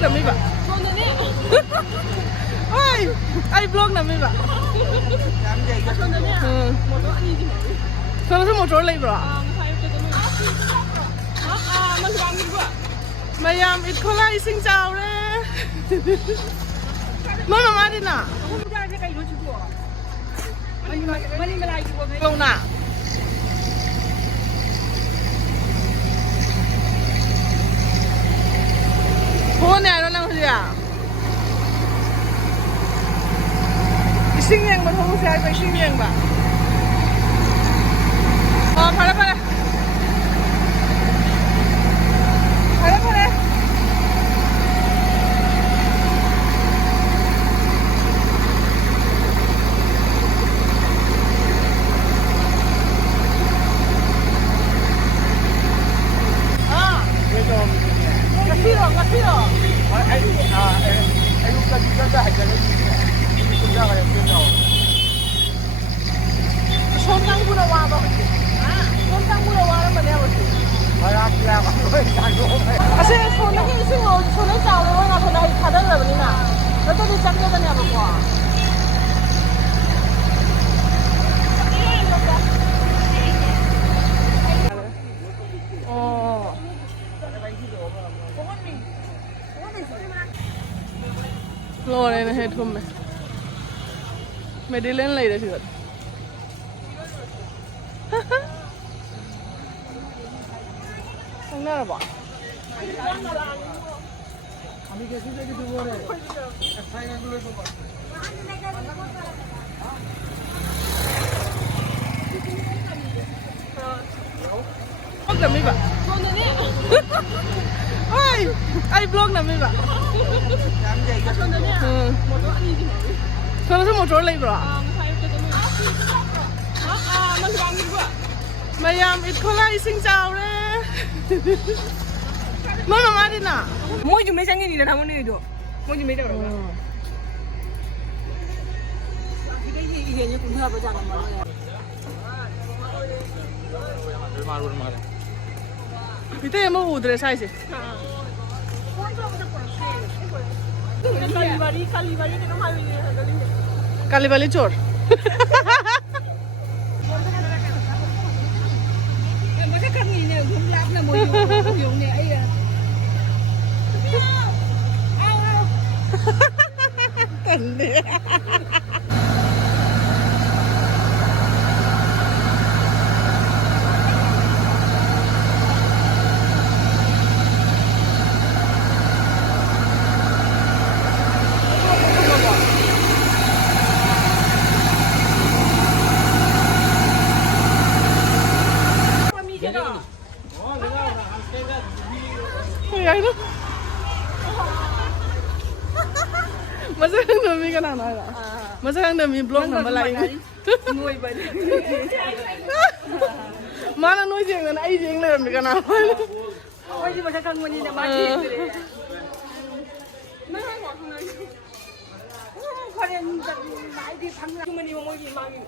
남이봐. 어이, 아이 블록 남이봐. 응. 저는 뭐 좋을래 이거. Mayam Itkhola Silchar Mama Marina. Luna. Phone này nó làm gì à? Sinh nhật mà không sai phải sinh nhật mà. Phải đấy, phải đấy. Phải đấy, phải đấy. Lo này hết không mày? Mày đi lên lấy được chưa? Không nào bỏ. Blog làm gì vậy? Ôi, ai blog làm gì vậy? 저는 뭐 좋을래 이거. Mayam Itkhola Silchar Mama Marina. Mỗi chúng mấy sáng ngày là này được. Mỗi chúng mấy đâu rồi. Cái gì hiện như cũng hợp với chẳng mà. 밑에 뭐 우드레 사이즈. Kalibali chor. Cái con gì này cũng lắm là mùi dùng này ấy à. Tỉnh đi. Vậy đó. Mà sao không được mình cái nào nói là? Mà sao không được mình blog nào mà lại? Nuôi bệnh. Mà nó nuôi chuyện là eising lên mình cái nào? Ôi nhưng mà cái con mình là ba chuyện rồi. Nó ngọt này. Khoan em lại đi thắng chúng mình đi mua gì mà mình.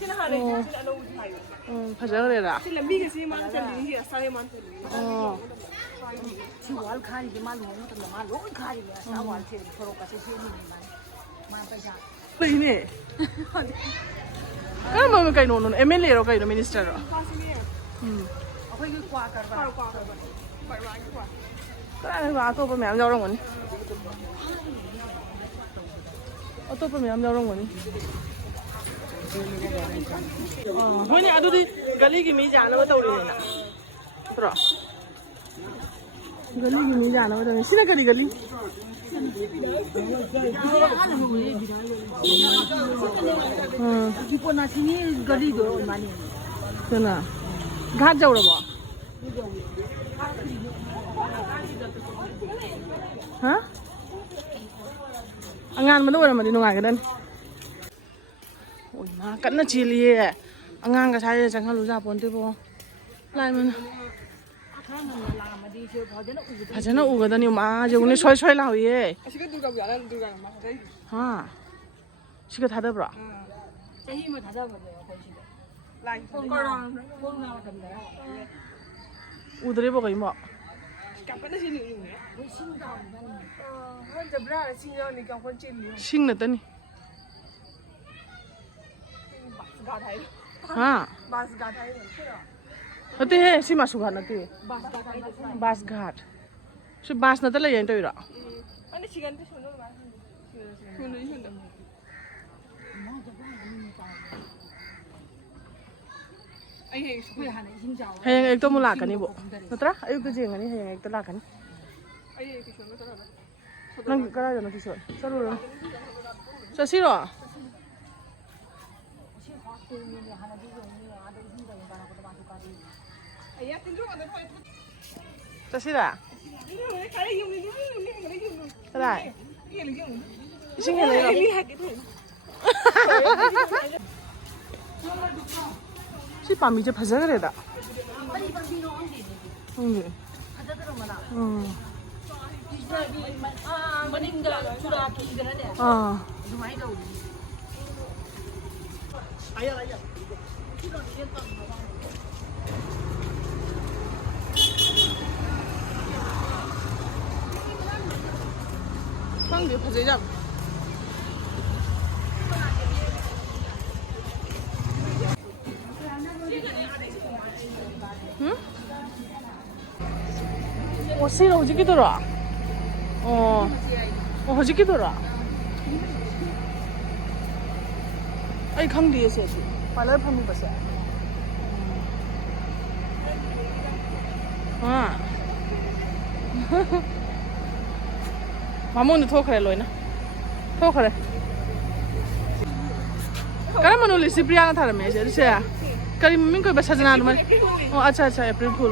Xin là này, xin là đâu phải. phải 그래 라. xin là biết cái gì mà chân lý hiện sai mà. 치월 카리지 말로 못한다 말로 카리야 사월체 프로까지 세우니만 만빠자 이네. 그러면 cái nó MLA rồi cái nó minister rồi. akwai cái qua karba cái này tôi phải mẹ giao rong rồi. tôi phải mẹ giao rong rồi. Hôm nay tôi đi gally cái mấy nhà nó bắt đầu đi nè. Rồi. Gally cái mấy nhà nó bắt đầu. Xin cái gally. 기본나 신이 거리도 많이 그나. 가져 오라 봐. hả? Anh ngan mà đâu mà đi nông cái đây. Ôi mà cắn nó chi li. Anh ngan cái sai chẳng hạn lúa ra bốn tiêu lại mình. Phải nó u cái đó nhiều mà, giờ cũng xoay xoay lao vậy. hả? 시계 다 돼버려. 힘을 다 잡아줘요 거기서 lại 콩가랑 콩나와 된다 우드레 버거 이모. 깜빡이 신이 있네. 왜 신가 이거는. 혼자 브라 신경이 깜빡이 신이. 싱났더니. 가 다이. 아. 마스 가 다이 뭐야? 어때 해? 시마수 가 나티. 바스 가다. 바스 갓. 시 바스 나들 래 연 떠이라. 아니 시간도 쉬는 거 맞아. 쉬는 쉬는. 뭐 저거 하는 거. 아이 왜 하나 힘자. hayang ekto mo lakani bo. Natra ayuk to jengani hayang ekto lakani. 아이 쉬는 거 살아. Nang kara jano tison. Saruro. Sa siro. 아이야 뜬종 안 돼. Sa sira. 이거 가리 용 이거 용. Kara. 이게 용. Sing hele yo. 이 하게 돼. Si pami je phaja gare da. 빨리 빨리 온 게. Ong. 가자 들어마나. 아. 머닝가 주라 기들어네. 아. 좀 많이 가고. 상대 phaja. 응? siro hojiki dora. Hojiki dora. Ai khang di se. Pala phami basa. 아. 마모는 토크래 로이나. 토크래. 까라만 올리 시브리아나 타르메 제. 그리 민거 바사잖아 너. अच्छा अच्छा अप्रैल फूल